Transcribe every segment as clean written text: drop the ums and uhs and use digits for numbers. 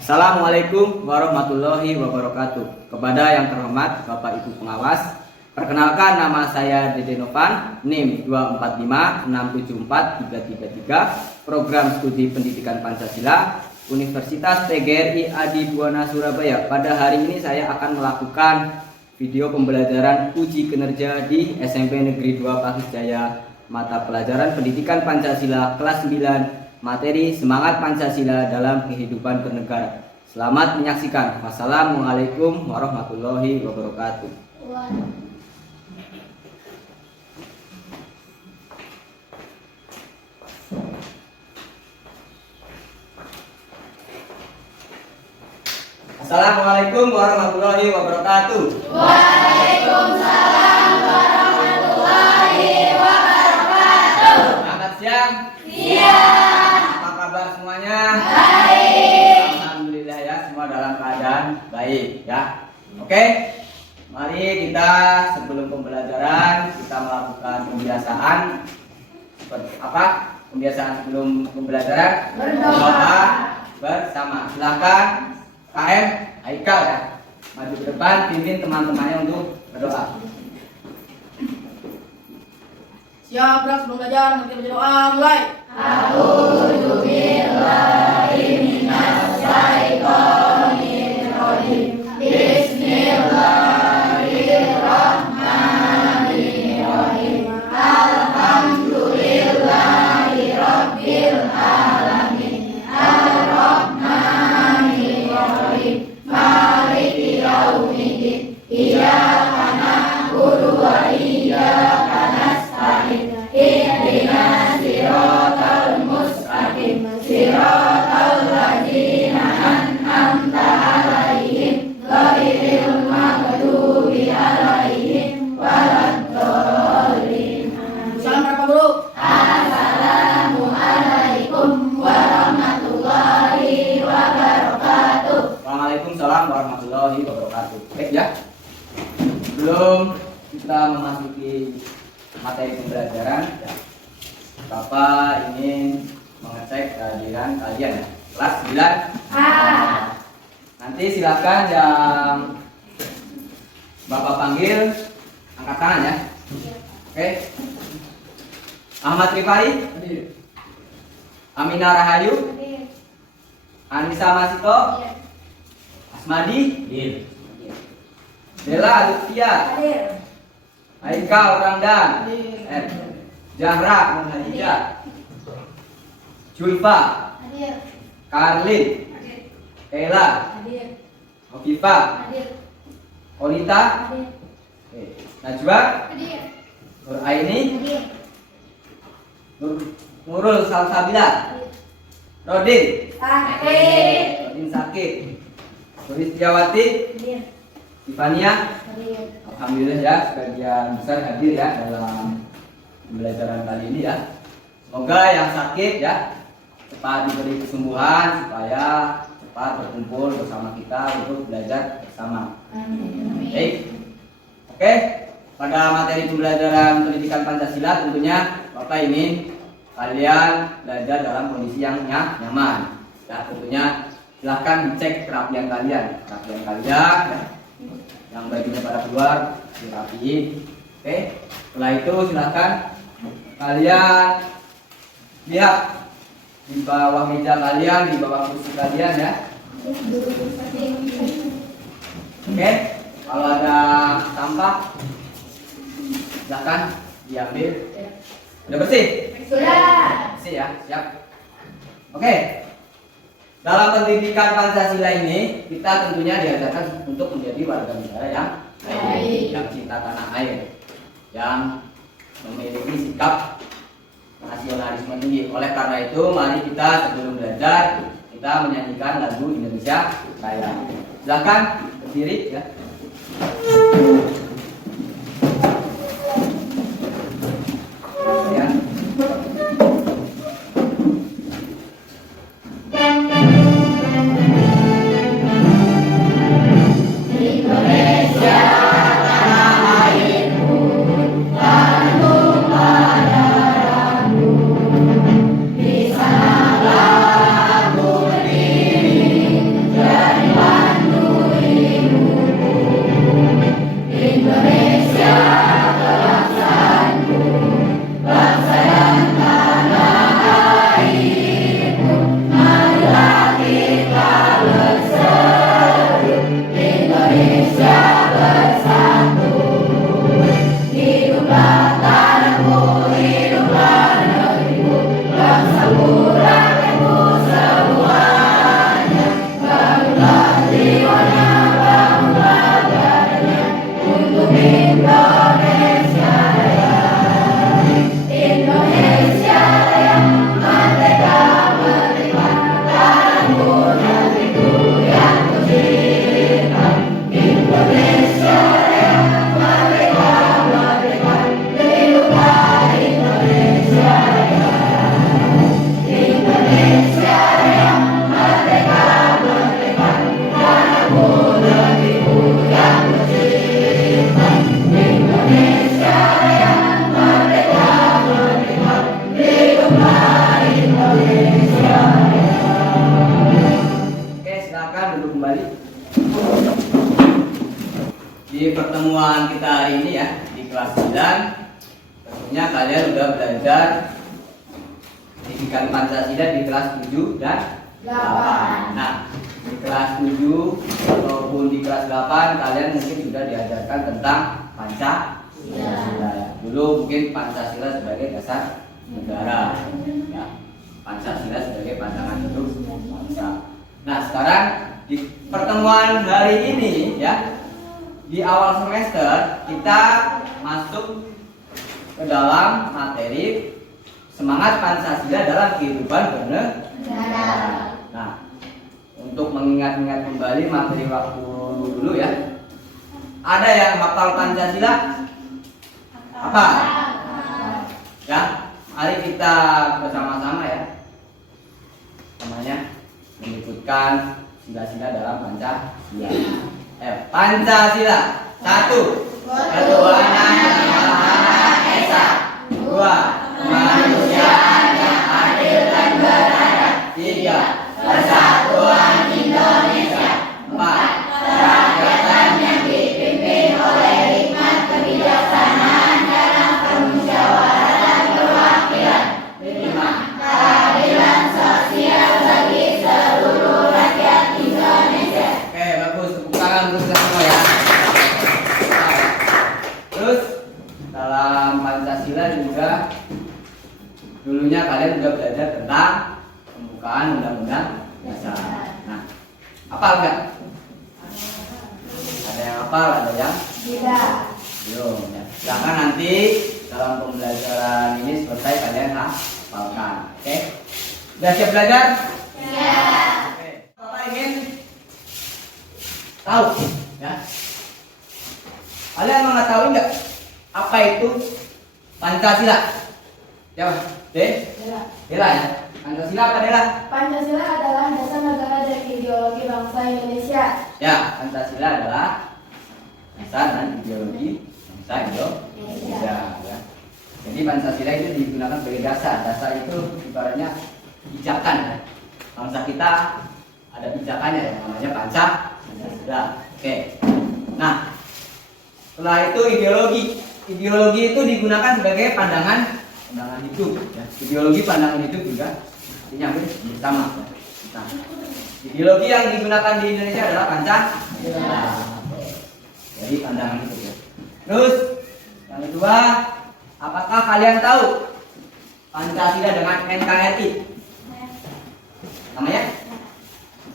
Assalamualaikum warahmatullahi wabarakatuh. Kepada yang terhormat Bapak Ibu pengawas, perkenalkan nama saya Dede Novan, NIM 245674333, Program Studi Pendidikan Pancasila, Universitas PGRI Adi Buwana Surabaya. Pada hari ini saya akan melakukan video pembelajaran uji kinerja di SMP Negeri 2 Pakis Jaya, mata pelajaran Pendidikan Pancasila kelas 9, materi Semangat Pancasila dalam Kehidupan Bernegara. Selamat menyaksikan. Wassalamualaikum warahmatullahi wabarakatuh. Assalamualaikum warahmatullahi wabarakatuh. Waalaikumsalam warahmatullahi wabarakatuh. Selamat siang. Siang. Apa kabar semuanya? Baik. Alhamdulillah ya, semua dalam keadaan baik ya. Oke, mari kita sebelum pembelajaran kita melakukan pembiasaan. Seperti apa? Pembiasaan sebelum pembelajaran? Berdoa bersama. Silakan KM Haikal ya, maju ke depan, pimpin teman-temannya untuk berdoa. Siap, Bro, sebelum belajar, nanti berdoa, mulai. A'udzu billahi minas syaitonir rajim. Bismillahirrahmanirrahim. Alhamdulillahi rabbil alamin. Ar-Rahmanir-Rahim. Maliki yaumiddin. Iyyaka na'budu wa iyyaka nasta'in. Ihdinas siratal mustaqim. Siratal ladzina an'amta 'alaihim ghairil maghdubi 'alaihim waladdallin. Salam berapa, Bro? Assalamualaikum warahmatullahi wabarakatuh. Waalaikumsalam warahmatullahi wabarakatuh. Baik ya. Sebelum kita memasuki materi pembelajaran, ya, Bapak ingin mengecek kehadiran kalian ya. Kelas 9. Nanti silakan yang Bapak panggil angkat tangan ya. Oke. Ahmad Rifai, Amina Rahayu, Anissa Masito, Asmadi, Bella Lutfia, Haikal Ramdan, Zahra Munhadijah, Julfa, Karlin, Ella, Hokifa, Olita, Najwa, Nur Aini, Nurul Salsabila, Rodin Sakit, Sulistiawati, Ivania. Alhamdulillah ya, sebagian besar hadir ya dalam pembelajaran kali ini ya. Semoga yang sakit ya cepat diberi kesembuhan supaya cepat berkumpul bersama kita untuk belajar bersama. Baik. Oke, pada materi pembelajaran pendidikan Pancasila tentunya Bapak ingin kalian belajar dalam kondisi yang nyaman. Ya, tentunya silahkan dicek kerapian kalian ya. Yang bajunya pada keluar dirapiin. Oke, setelah itu silahkan kalian lihat di bawah meja kalian, di bawah kursi kalian ya. Oke, kalau ada sampah silahkan diambil. Sudah bersih? Sudah. Bersih ya, siap. Oke. Dalam pendidikan Pancasila ini kita tentunya diajarkan untuk menjadi warga negara yang baik, yang cinta tanah air, yang memiliki sikap nasionalisme tinggi. Oleh karena itu, mari kita sebelum belajar kita menyanyikan lagu Indonesia Raya. Silakan berdiri ya. Ya. Indonesia tanah airku, Bandung darahku, di sanalah aku berdiri. Di pertemuan kita hari ini ya, di kelas 9, tentunya kalian udah belajar pendidikan Pancasila di kelas 7 dan 8. Nah, di kelas 7 ataupun di kelas 8 kalian mungkin sudah diajarkan tentang Pancasila. Dulu mungkin Pancasila sebagai dasar negara, ya. Pancasila sebagai pandangan hidup bangsa. Nah, sekarang di pertemuan hari ini ya, di awal semester kita masuk ke dalam materi semangat Pancasila dalam kehidupan bernegara. Nah, untuk mengingat-ingat kembali materi waktu dulu ya, ada yang hafal Pancasila? Apa? Ya, mari kita bersama-sama ya, namanya menyebutkan sila-sila dalam Pancasila. Pancasila. 1. Ketuhanan yang Maha Esa. 2. Kemanusiaan yang adil dan beradab. 3. Persatuan Indonesia. 4. Kerakyatan yang dipimpin oleh hikmat kebijaksanaan dalam permusyawaratan perwakilan. 5. Keadilan sosial bagi seluruh rakyat Indonesia. Oke, bagus. Tepuk tangan untuk kita semua ya. Terus dalam Pancasila juga dulunya kalian juga belajar tentang pembukaan Undang-Undang Dasar. Nah, hafal enggak? Ada yang hafal, ada yang Tidak. belum ya. Silahkan nanti dalam pembelajaran ini selesai kalian hafalkan. Oke? Sudah siap belajar? Ya. Oke. Bapak ingin tahu ya? Kalian mengetahui nggak apa itu Pancasila? Jawab. Dela ya. Pancasila apa Dela? Pancasila adalah dasar negara dan ideologi bangsa Indonesia. Ya, Pancasila adalah dasar dan ideologi bangsa Indonesia. Ya. Jadi Pancasila itu digunakan sebagai dasar. Dasar itu ibaratnya pijakan ya. Bangsa kita ada pijakannya ya, namanya Pancasila. Oke. Nah, setelah itu ideologi. Ideologi itu digunakan sebagai pandangan hidup. Ya. Ideologi pandangan hidup juga artinya hampir sama. Nah, ideologi yang digunakan di Indonesia adalah Pancasila. Jadi pandangan hidup. Ya. Terus yang kedua, apakah kalian tahu Pancasila dengan NKRI? Namanya?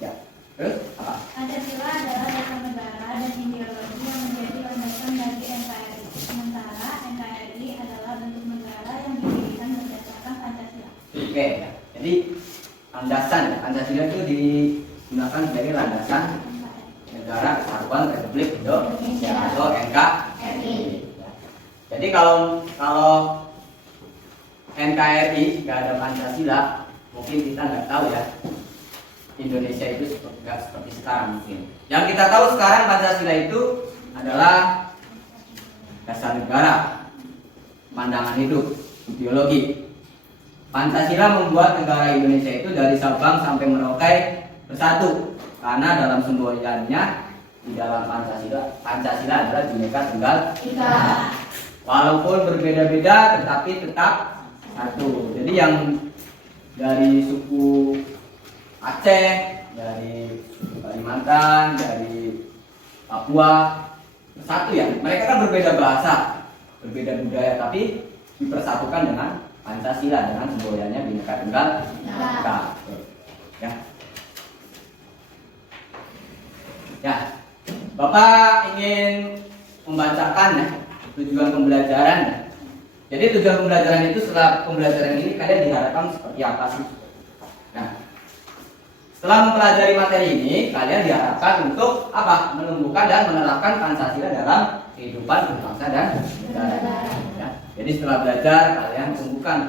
Ya. Terus apa? Pancasila adalah dasar negara dan ideologi yang menjadi landasan bagi NKRI. Sementara NKRI adalah bentuk negara yang didirikan berdasarkan Pancasila. Oke, ya. Jadi landasan Pancasila itu digunakan sebagai landasan negara kesatuan Republik Indonesia atau NKRI. Ya. Jadi kalau NKRI nggak ada Pancasila, mungkin kita nggak tahu ya Indonesia itu nggak seperti sekarang mungkin. Yang kita tahu sekarang Pancasila itu adalah dasar negara, pandangan hidup, ideologi. Pancasila membuat negara Indonesia itu dari Sabang sampai Merauke bersatu, karena dalam semboyannya di dalam Pancasila adalah Bhinneka Tunggal Ika. Walaupun berbeda-beda tetapi tetap satu. Jadi yang dari suku Aceh, dari suku Kalimantan, dari Papua bersatu ya. Mereka kan berbeda bahasa, berbeda budaya, tapi dipersatukan dengan Pancasila dengan semboyannya Bhinneka Tunggal Ika. Ya. Ya. Bapak ingin membacakan ya tujuan pembelajaran. Jadi tujuan pembelajaran itu setelah pembelajaran ini kalian diharapkan seperti apa sih? Nah, setelah mempelajari materi ini, kalian diharapkan untuk apa? Menumbuhkan dan menerapkan Pancasila dalam kehidupan berbangsa dan negara. Ya. Jadi setelah belajar, kalian tumbuhkan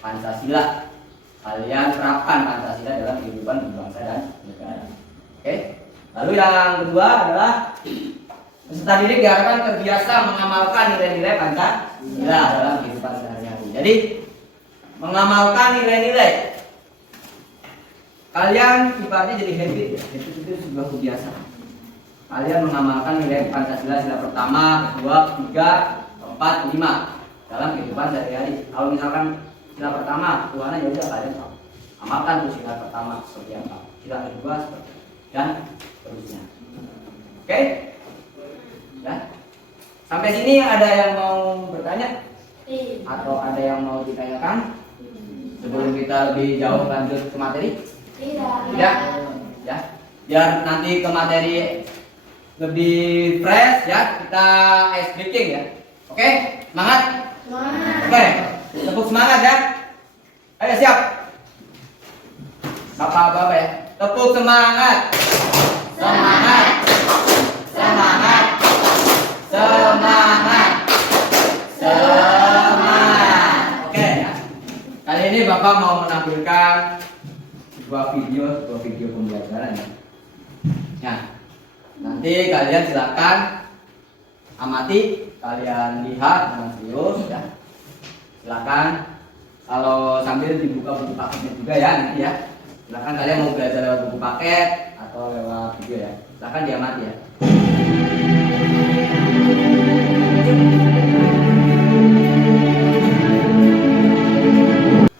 Pancasila. Kalian terapkan Pancasila dalam kehidupan berbangsa dan negara. Oke? Lalu yang kedua adalah peserta didik diharapkan terbiasa mengamalkan nilai-nilai Pancasila dalam kehidupan sehari-hari. Jadi mengamalkan nilai-nilai. Kalian ibaratnya jadi habit ya. Habit itu sebuah kebiasaan. kalian mengamalkan nilai Pancasila sila pertama, kedua, ketiga, keempat, kelima dalam kehidupan sehari-hari. Kalau misalkan sila pertama ketuhanan, ya udah kalian amalkan tuh sila pertama seperti apa, sila kedua seperti apa, dan terusnya. Oke? Ya. Sampai sini ada yang mau bertanya atau ada yang mau ditanyakan sebelum kita lebih jauh lanjut ke materi? Tidak. Ya. Biar nanti ke materi lebih fresh ya, kita ice breaking ya. Oke? Semangat? Oke. Tepuk semangat ya. Ayo siap. Bapak-bapak ya. Tepuk semangat. Semangat. Semangat. Semangat. Semangat. Oke ya. Kali ini Bapak mau menampilkan sebuah video pembelajaran ya. Nah, nanti kalian silakan amati, kalian lihat dengan serius ya. Silakan kalau sambil dibuka buku paketnya juga ya nanti ya. Silakan kalian mau belajar lewat buku paket atau lewat video ya. Silakan diamati ya.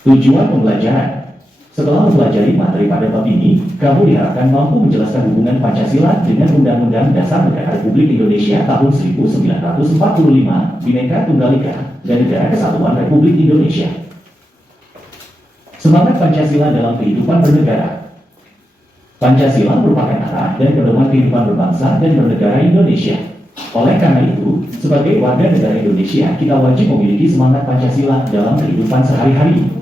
Tujuan pembelajaran. Setelah mempelajari materi pada bab ini, kamu diharapkan mampu menjelaskan hubungan Pancasila dengan Undang-Undang Dasar Negara Republik Indonesia tahun 1945, Bhinneka Tunggal Ika, dan Negara Kesatuan Republik Indonesia. Semangat Pancasila dalam kehidupan bernegara. Pancasila merupakan arah dan pedoman kehidupan berbangsa dan bernegara Indonesia. Oleh karena itu, sebagai warga negara Indonesia, kita wajib memiliki semangat Pancasila dalam kehidupan sehari-hari.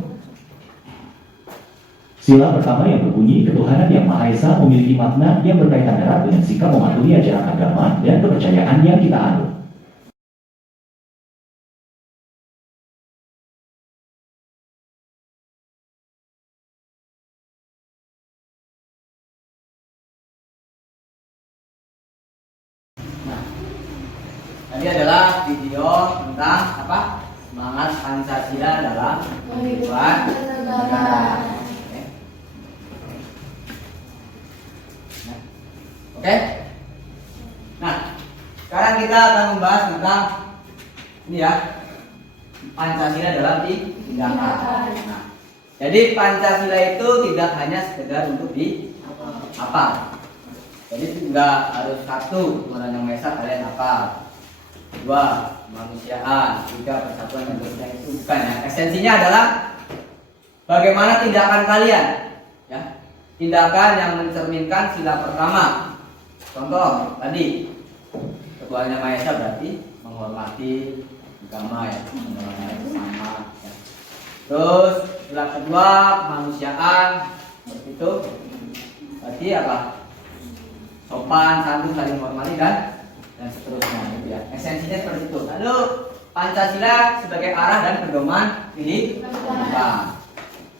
Sila pertama yang berbunyi ketuhanan yang Maha Esa memiliki makna yang berkaitan erat dengan sikap mematuhi ajaran agama dan kepercayaan yang kita anut. Nah, tadi adalah video tentang apa? Semangat Pancasila dalam kehidupan negara. Oke. Nah, sekarang kita akan membahas tentang ini ya, Pancasila dalam tindakan. Nah, jadi Pancasila itu tidak hanya sekedar untuk apa. Jadi tidak harus satu, Tuhan Yang Maha Esa kalian hafal. Dua, kemanusiaan. Tiga, persatuan dan sebagainya, itu bukan ya. Esensinya adalah bagaimana tindakan kalian ya. Tindakan yang mencerminkan sila pertama. Contoh tadi, Tuhan Yang Maha Esa berarti menghormati agama ya, menghormati sesama ya. Terus sila kedua kemanusiaan, seperti itu. Berarti apa? Sopan, santun, saling menghormati dan seterusnya gitu ya. Esensinya seperti itu. Lalu Pancasila sebagai arah dan pedoman kehidupan.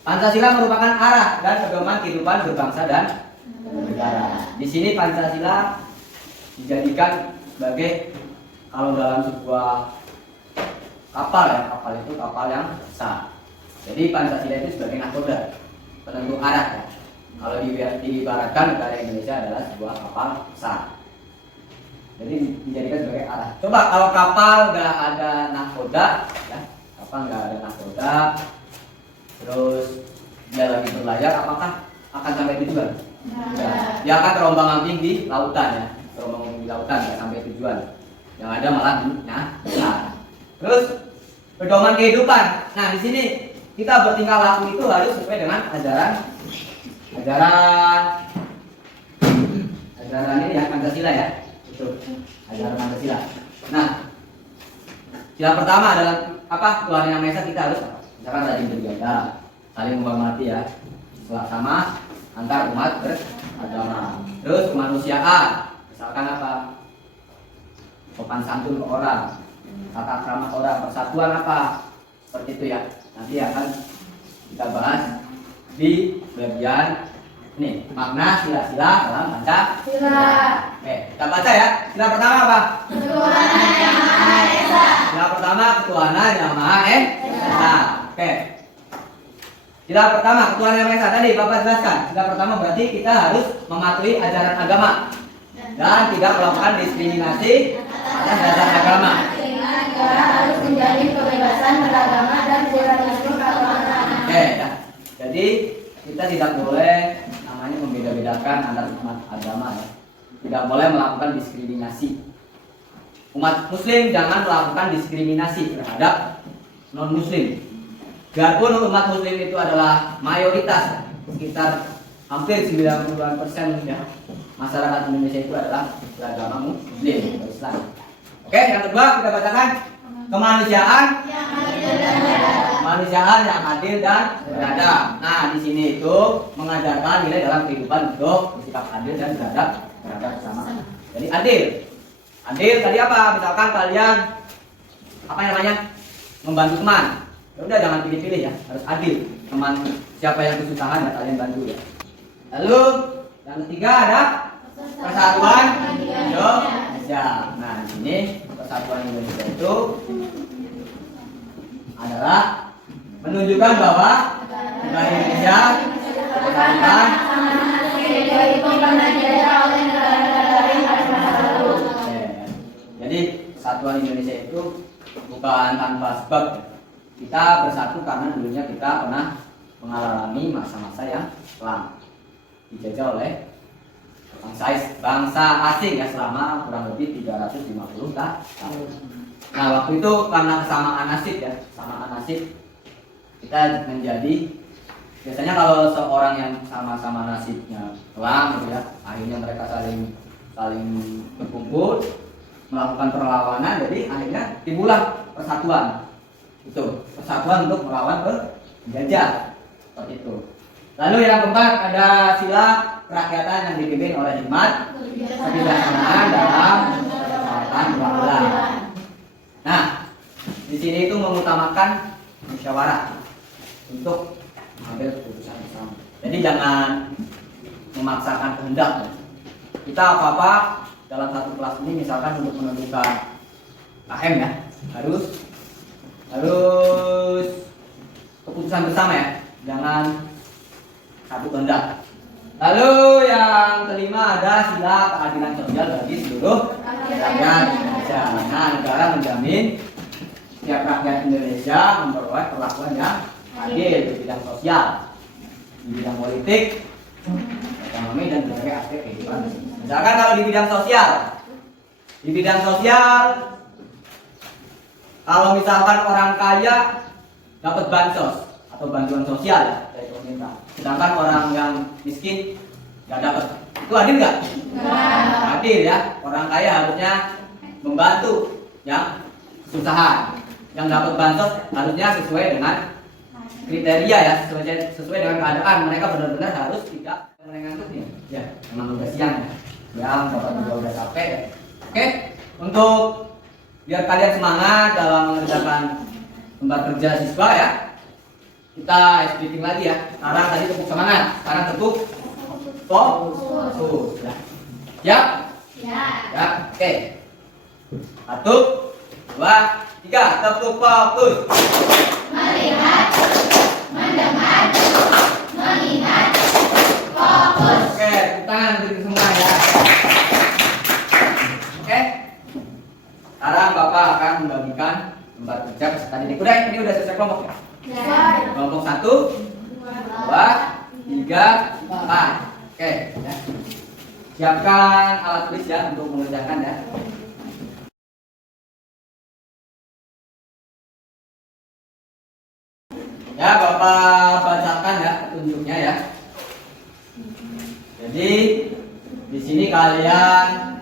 Pancasila merupakan arah dan pedoman kehidupan berbangsa dan negara. Di sini Pancasila dijadikan sebagai, kalau dalam sebuah kapal ya, kapal itu kapal yang besar. Jadi Pancasila itu sebagai nakoda, penentu arah ya. Kalau diibaratkan negara Indonesia adalah sebuah kapal besar. Jadi dijadikan sebagai arah. Coba kalau kapal nggak ada nakoda, ya, kapal nggak ada nakoda, terus dia lagi berlayar, apakah akan sampai tujuan? Ya, dia akan terombang-ambing di lautan ya, terombang-ambing di lautan nggak sampai tujuan. Yang ada malah nah. Terus pedoman kehidupan. Nah di sini kita bertingkah laku itu harus sesuai dengan ajaran ini ya, Pancasila ya. Itu ajaran Pancasila. Nah, sila pertama adalah apa? Tuhan Yang Maha Esa kita harus apa? Misalkan rajin beribadah, saling menghormati ya, sama antar umat beragama. Terus kemanusiaan, misalkan apa? Sopan santun ke orang, tata krama ke orang, persatuan apa? Seperti itu ya. Nanti akan kita bahas di bagian ini, makna sila-sila dalam Pancasila. Oke, kita baca ya. Sila pertama apa? Ketuhanan Yang Maha Esa. Sila pertama ketuhanan Yang Maha Esa. Oke. Sila pertama ketuhanan Yang Maha Esa tadi Bapak jelaskan. Sila pertama berarti kita harus mematuhi ajaran agama. dan tidak melakukan diskriminasi atas dasar agama. Sehingga negara harus menjamin kebebasan beragama dan pluralisme keagamaan. Oke, ya. Jadi kita tidak boleh namanya membeda-bedakan antar umat agama ya. Tidak boleh melakukan diskriminasi. Umat muslim jangan melakukan diskriminasi terhadap non-muslim. Biarpun umat muslim itu adalah mayoritas, sekitar hampir 90% ya, masyarakat Indonesia itu adalah beragama muslim atau Islam. Oke, yang kedua kita bacakan kemanusiaan yang adil dan beradab. Nah, di sini itu mengajarkan nilai dalam kehidupan untuk bersikap adil dan beradab bersama. Jadi adil tadi apa? Misalkan kalian membantu teman, ya udah jangan pilih-pilih ya, harus adil. Teman siapa yang kesusahan ya kalian bantu ya. Lalu yang ketiga ada persatuan Indonesia. Nah, di sini persatuan Indonesia itu adalah menunjukkan bahwa negara Indonesia merupakan jadi persatuan Indonesia itu bukan tanpa sebab. Kita bersatu karena dulunya kita pernah mengalami masa-masa yang kelam, dijajah oleh bangsa asing ya selama kurang lebih 350 tahun. Nah, waktu itu karena kesamaan nasib kita menjadi, biasanya kalau seorang yang sama-sama nasibnya kelam gitu ya, akhirnya mereka saling berkumpul melakukan perlawanan, jadi akhirnya timbullah persatuan. Itu persatuan untuk melawan penjajah seperti itu. Lalu yang keempat ada sila kerakyatan yang dipimpin oleh hikmat kebijaksanaan dalam perhelatan perwakilan. Nah, di sini itu mengutamakan musyawarah untuk mengambil keputusan bersama. Jadi jangan memaksakan kehendak. Kita apa-apa dalam satu kelas ini, misalkan untuk menentukan KM ya, harus keputusan bersama ya, jangan satu kehendak. Lalu yang kelima ada sila keadilan sosial bagi seluruh rakyat Indonesia. Nah, negara menjamin setiap rakyat Indonesia memperoleh perlakuan yang adil di bidang sosial, di bidang politik, ekonomi dan berbagai aspek kehidupan. Misalkan kalau di bidang sosial, kalau misalkan orang kaya dapat bansos atau bantuan sosial ya, dari pemerintah, sedangkan orang yang miskin nggak dapat, itu adil nggak? Adil ya. Orang kaya harusnya membantu yang kesusahan, yang dapat bansos harusnya sesuai dengan kriteria ya, sesuai dengan keadaan. Mereka benar-benar harus tidak mengantuk nih. Ya, memang udah siang ya, bapak juga udah capek ya. Oke, untuk biar kalian semangat dalam mengerjakan tempat kerja siswa ya, kita speaking lagi ya. Sekarang tadi tepuk semangat, sekarang tepuk fokus ya. Ya, oke. 1, 2, 3, tepuk fokus. Melihat, mendengar, mengingat, fokus. Oke, tepuk tangan untuk semua ya. Oke. Sekarang Bapak akan membagikan tempat kerja peserta didik. Ini udah selesai kelompok ya? Kelompok 1, 2, 3, 4. Oke, ya. Siapkan alat tulis ya untuk mengerjakan ya. Ya, Bapak bacakan ya petunjuknya ya. Jadi di sini kalian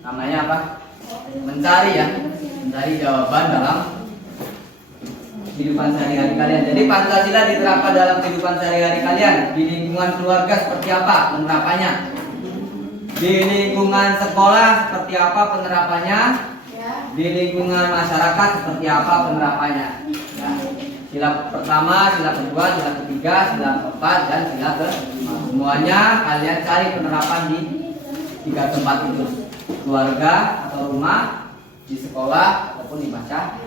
namanya apa? Mencari jawaban dalam kehidupan sehari-hari kalian. Jadi Pancasila diterapkan dalam kehidupan sehari-hari kalian. Di lingkungan keluarga seperti apa penerapannya? Di lingkungan sekolah seperti apa penerapannya? Di lingkungan masyarakat seperti apa penerapannya? Ya. Sila pertama, sila kedua, sila ketiga, sila keempat, dan sila kelima. Semuanya kalian cari penerapan di 3 tempat itu: keluarga atau rumah, di sekolah ataupun di masyarakat.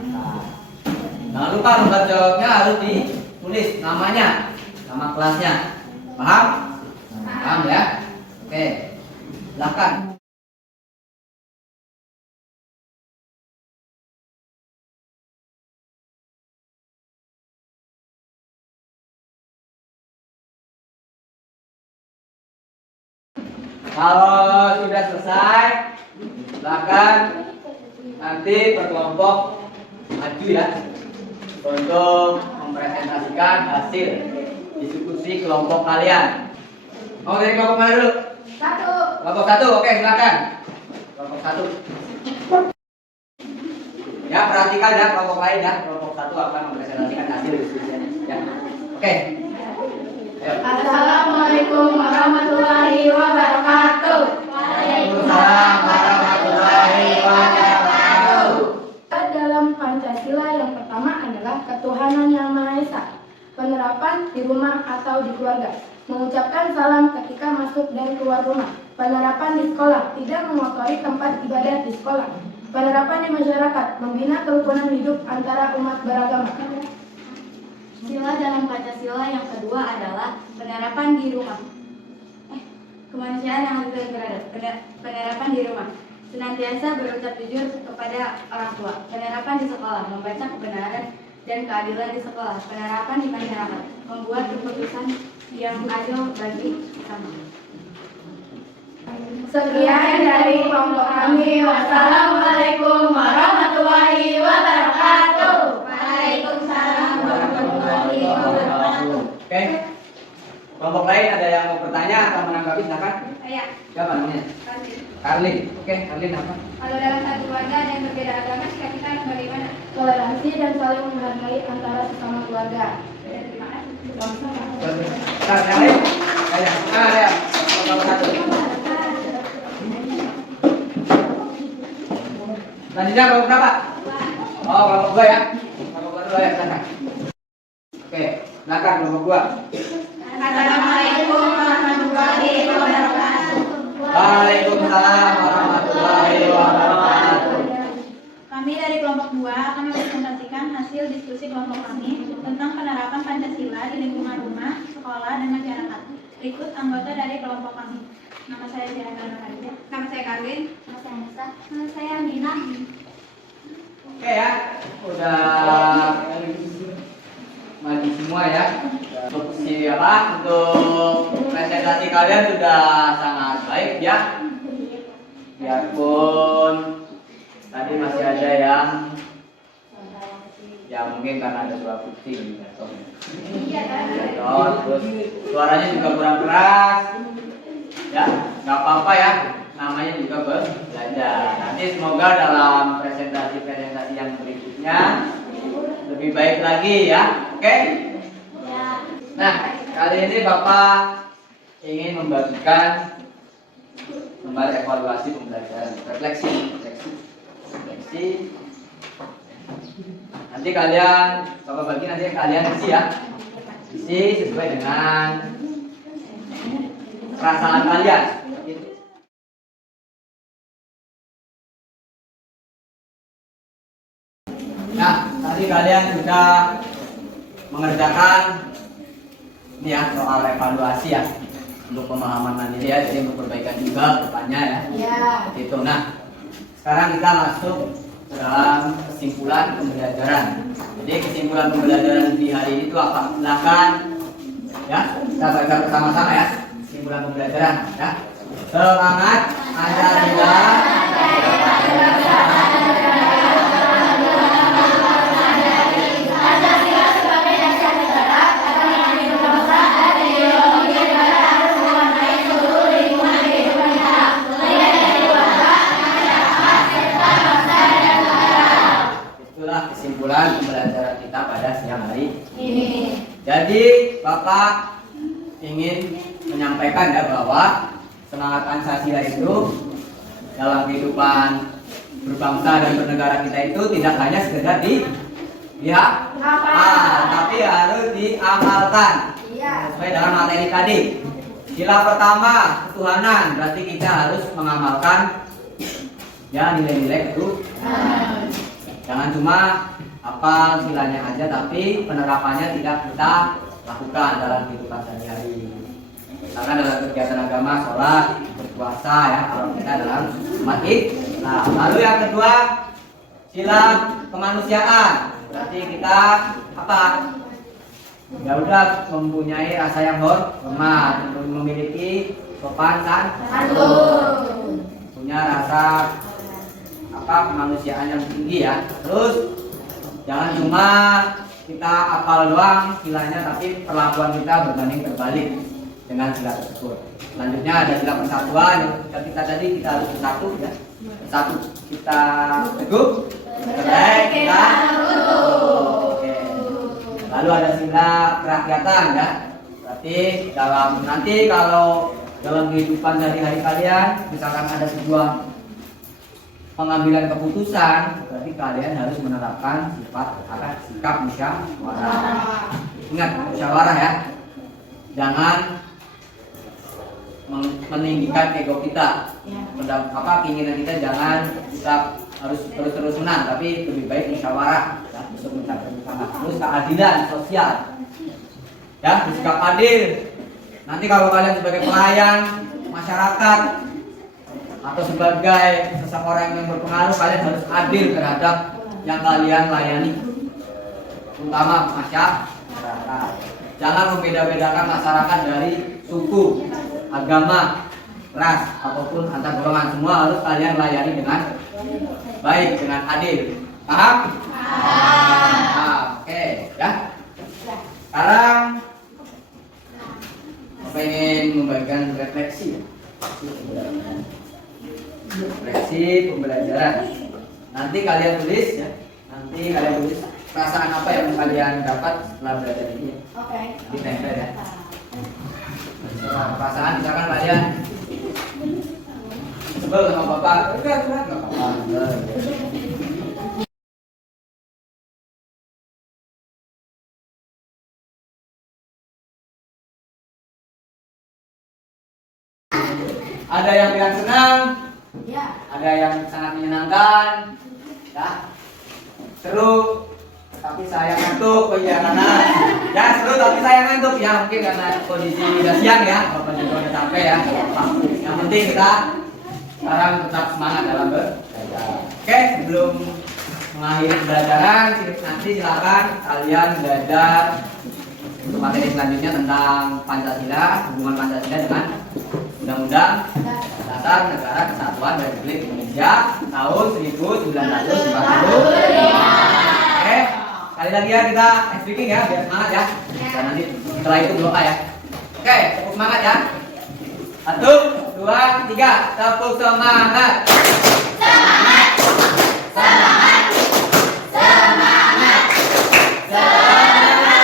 Jangan lupa lembar jawabnya harus ditulis namanya, nama kelasnya. Paham? Paham ya? Oke. Silakan. Kalau sudah selesai, silakan nanti berkelompok maju ya untuk mempresentasikan hasil diskusi kelompok kalian. Mau dari kelompok mana dulu? Satu. Kelompok satu, oke silakan. Kelompok satu. Ya perhatikan ya kelompok lain ya. Kelompok satu akan mempresentasikan hasil diskusinya. Ya, oke. Ayo. Assalamualaikum warahmatullahi wabarakatuh. Waalaikumsalam warahmatullahi wabarakatuh. Dalam Pancasila yang pertama adalah ketuhanan yang Maha Esa. Penerapan di rumah atau di keluarga. Mengucapkan salam ketika masuk dan keluar rumah. Penerapan di sekolah, tidak mengotori tempat ibadah di sekolah. Penerapan di masyarakat, membina kerukunan hidup antara umat beragama. Sila dalam Pancasila yang kedua adalah penerapan di rumah. Kemanusiaan yang lebih beradab. Penerapan di rumah. Senantiasa berucap jujur kepada orang tua. Penerapan di sekolah, membaca kebenaran dan keadilan di sekolah. Penerapan di masyarakat, membuat keputusan yang adil bagi sama. Sekian dari kelompok kami. Wassalamualaikum warahmatullahi wabarakatuh. Waalaikumsalam warahmatullahi wabarakatuh. Oke. Kelompok lain ada yang mau bertanya atau menanggapi silakan. Saya, Siapa namanya? Karlin. Oke, Karlin apa? kalau dalam satu keluarga dan berbeda agama, sikap kita harus bagaimana? Toleransi dan saling menghargai antara sesama keluarga. Terima kasih. Bentar, yang lain. Ada. Ada. Kelompok satu. Selanjutnya kelompok berapa? Oh, kelompok dua ya. Kelompok dua ya, silakan. Oke, silakan kelompok dua. Assalamualaikum warahmatullahi wabarakatuh. Waalaikumsalam warahmatullahi wabarakatuh. Kami dari kelompok 2 akan mempresentasikan hasil diskusi kelompok kami tentang penerapan Pancasila di lingkungan rumah, sekolah, dan masyarakat. Berikut anggota dari kelompok kami. Nama saya Jana Nurhaliza. Nama saya Karlin. Nama saya Nisa. Nama saya Nina. Oke ya, udah maju semua ya. Untuk untuk presentasi kalian sudah sangat baik ya. Biarpun tadi masih ada yang ya mungkin karena ada suara kucing atau terus suaranya juga kurang keras ya, nggak apa-apa ya, namanya juga belajar. Nanti semoga dalam presentasi yang berikutnya lebih baik lagi ya, oke? Nah, kali ini Bapak ingin membagikan gambar evaluasi pembelajaran, refleksi. Nanti Bapak bagi nanti kalian isi ya, isi sesuai dengan perasaan kalian. Nah, tadi kalian sudah mengerjakan ini ya soal evaluasi ya untuk pemahaman mandiri ya, jadi untuk perbaikan juga depannya ya. Ya. Gitu. Nah, sekarang kita masuk ke dalam kesimpulan pembelajaran. Jadi kesimpulan pembelajaran di hari ini itu apa? Silakan ya, kita baca bersama-sama ya. Kesimpulan pembelajaran ya. Semangat Pancasila. Kesimpulan pembelajaran kita pada siang hari ini. Jadi Bapak ingin menyampaikan ya bahwa semangat Pancasila itu dalam kehidupan berbangsa dan bernegara kita itu tidak hanya sekedar tapi harus diamalkan sesuai dalam materi tadi. Sila pertama ketuhanan, berarti kita harus mengamalkan ya nilai-nilai itu. Jangan cuma hafal silanya aja tapi penerapannya tidak kita lakukan dalam kehidupan sehari-hari. Misalkan dalam kegiatan agama, sholat, berpuasa ya kalau kita dalam umat Islam. Lalu yang kedua, sila kemanusiaan. Berarti kita apa? Ya udah mempunyai rasa yang hormat, memiliki sopan santun, punya rasa apa kemanusiaan yang tinggi ya. Terus jangan cuma kita apal doang silanya, tapi perlakuan kita berbanding terbalik dengan sila tersebut. Selanjutnya ada sila persatuan. Kita tadi kita harus bersatu ya. Bersatu kita teguh, cerai kita utuh. Oke. Lalu ada sila kerakyatan ya. Berarti nanti kalau dalam kehidupan sehari-hari kalian misalkan ada sebuah pengambilan keputusan, berarti kalian harus menerapkan sikap musyawarah. Ingat musyawarah ya. Jangan meninggikan ego kita. Keinginan kita jangan kita harus terus menang, tapi lebih baik musyawarah ya, untuk mencapai bersama. Terus keadilan sosial. Ya, bersikap adil. Nanti kalau kalian sebagai pelayan masyarakat atau sebagai seseorang yang berpengaruh, kalian harus adil terhadap yang kalian layani, terutama masyarakat. Jangan membeda-bedakan masyarakat dari suku, agama, ras, ataupun antar golongan. Semua harus kalian layani dengan baik, dengan adil. Paham? Oke, ya. Sekarang pengen membagikan refleksi pembelajaran. Nanti kalian tulis ya. Perasaan apa yang kalian dapat setelah belajar ini ya. Oke. Ditempel ya. Perasaan misalkan kalian sebel sama bapak, enggak apa-apa. Ada yang bilang senang, Ya. ada yang sangat menyenangkan, ya. Seru, tapi saya ngantuk. Oh iya, karena ya seru tapi saya ngantuk ya, mungkin karena kondisi udah siang ya, walaupun juga udah capek ya. Yang penting kita sekarang tetap semangat dalam belajar. Oke, sebelum mengakhiri pembelajaran, nanti silakan kalian belajar untuk materi selanjutnya tentang Pancasila, hubungan Pancasila dengan Undang-Undang Dasar Negara Kesatuan Republik Indonesia tahun 1945. Oke, sekali lagi ya kita speaking ya, biar semangat ya. Dan nanti setelah itu doa ya. Oke, tepuk semangat ya. 1, 2, 3, tepuk semangat. Semangat. Semangat. Semangat. Semangat.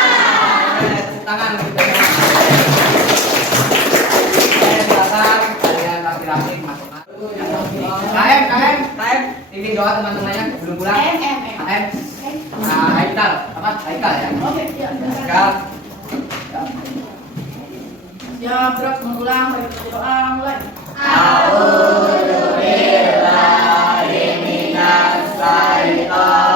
Tepuk tangan kita. KM, ini doa teman-temannya belum pulang. KM, Haikal, apa? Haikal ya. Oke, ya. Haikal. Siap, gerak mengulang, mari kita doa mulai. A'udzu billahi minasy syaithanir